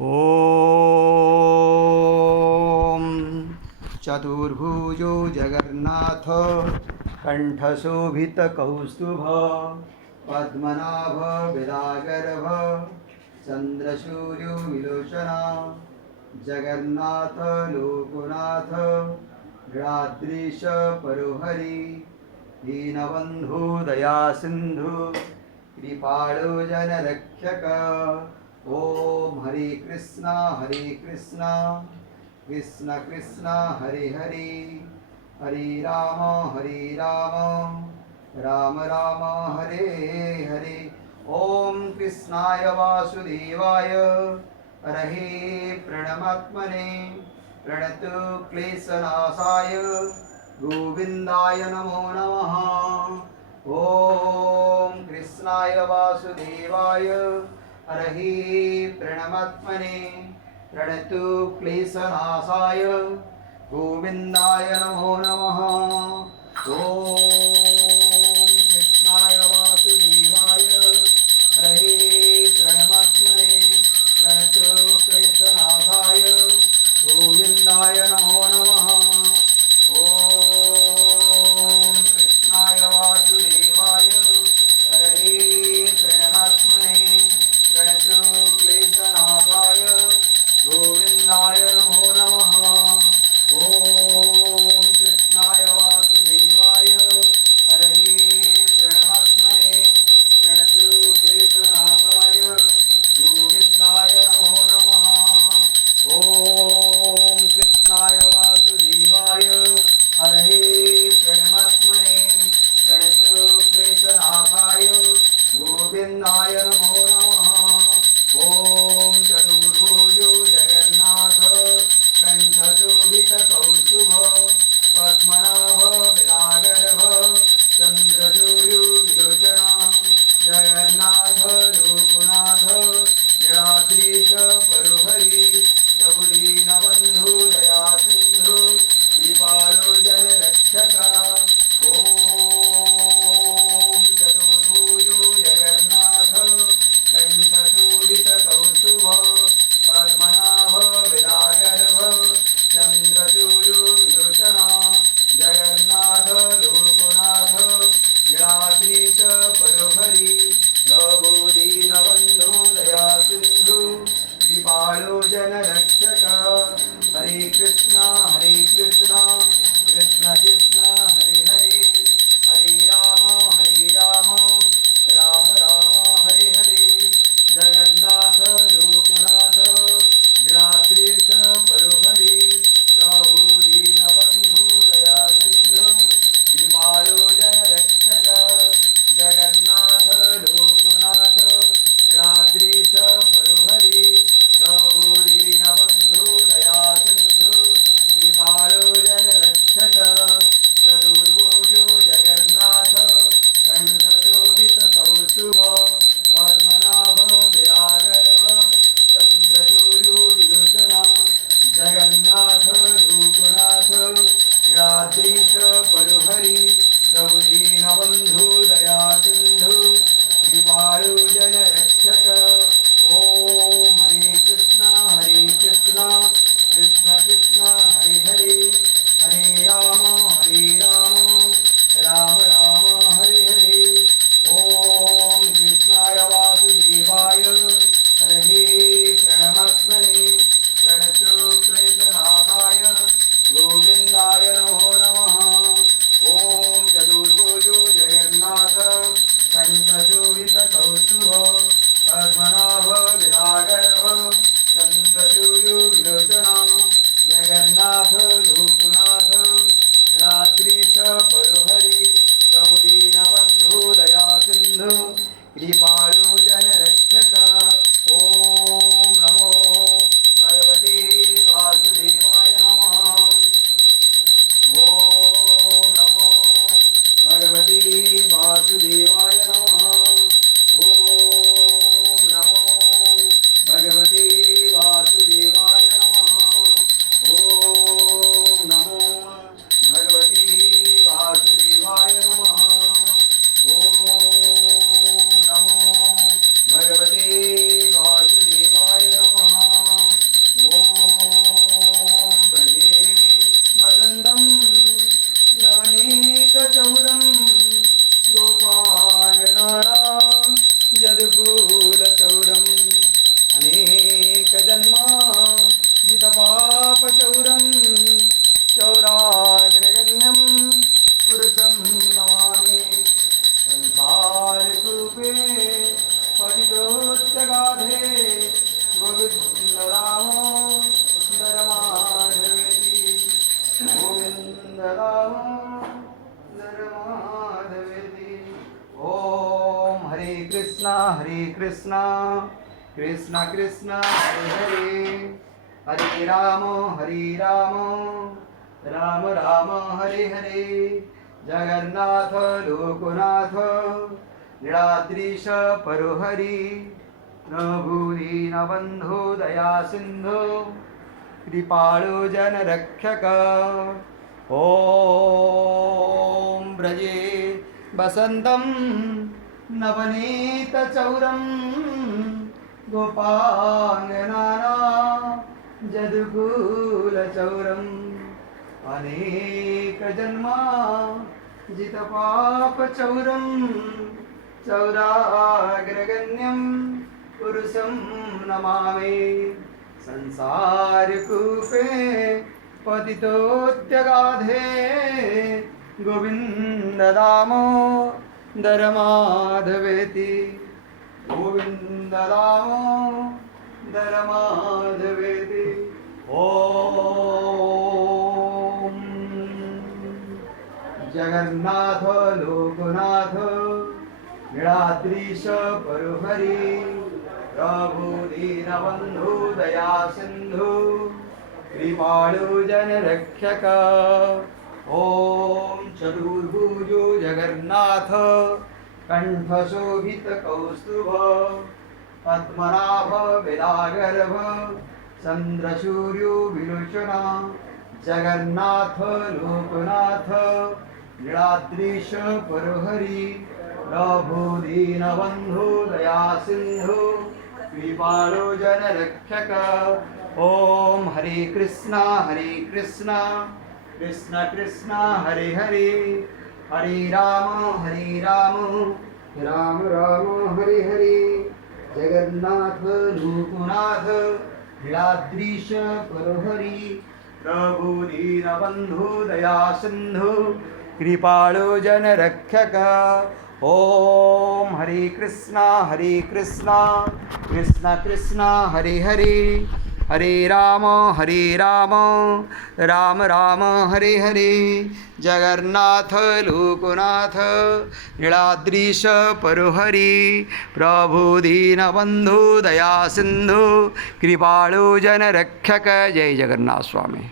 ॐ चतुर्भुजो जगन्नाथ कण्ठशोभितकौस्तुभ पद्मनाभ विरागर्भ चन्द्रसूर्यो विलोचना जगन्नाथ लोकनाथ गणाद्रीश परोहरि दीनबन्धु दयासिन्धु कृपाळु जनरक्षक ओम हरे कृष्णा कृष्ण कृष्णा हरे हरे हरे राम राम राम हरे हरे ओम कृष्णाय वासुदेवाय हरे प्रणमात्मने प्रणतु क्लेशनाशाय गोविन्दाय नमो नमः ओम कृष्णाय वासुदेवाय हरे प्रणमात्मने प्रणतु क्लेशनाशाय गोविन्दाय नमो नमः ॐ कृष्णाय वासुदेवाय हरे प्रणमात्मने प्रणतु क्लेशनाशाय गोविन्दाय नमो नमः ॐ कृष्णाय वासुदेवाय हरे प्रणमात्मने प्रणतु क्लेशनाशाय गोविन्दाय नमो नमः ॐ कृष्णाय वासुदेवाय हरे कृष्ण कृष्ण कृष्ण हरे हरे हरे राम राम राम हरे हरे जगन्नाथ लोकनाथ नीलाद्रीश परोहरि प्रभु दीनबन्धु दया सिन्धु कृपाळु जनरक्षक ॐ व्रजे वसन्तं नवनीतचौरं गोपाङ्गनाना जदुकुलचौरम् अनेकजन्मा जितपापचौरं चौराग्रगण्यं पुरुषं नमामि संसारकूपे पतितोऽत्यगाधे गोविन्ददामोदरमाधवेति गोविन्ददामोदरमाधवेति ॐ जगन्नाथ लोकनाथ नीलाद्रीश परोहरि प्रभु दीनबन्धु दया सिन्धु कृपाळु जनरक्षक ॐ चतुर्भुजो जगन्नाथ कण्ठशोभितकौस्तुभ पद्मनाभ वेदागर्भ चन्द्रसूर्यो विलोचना जगन्नाथ लोकनाथ नीलाद्रीश परोहरि प्रभु दीनबन्धु दया सिन्धु कृपाळु जनरक्षक ॐ हरे कृष्ण कृष्ण कृष्ण हरे हरे हरे राम राम राम हरे हरे जगन्नाथ लोकनाथ नीलाद्रीश परोहरि प्रभु दीनबन्धु दया सिन्धु कृपाळु जनरक्षक ॐ हरे कृष्ण कृष्ण कृष्ण हरे हरे हरे राम राम राम हरे हरे जगन्नाथ लोकनाथ नीलाद्रीश परोहरि प्रभु दीनबन्धु दया सिन्धु कृपाळु जनरक्षक जय जगन्नाथ स्वामी।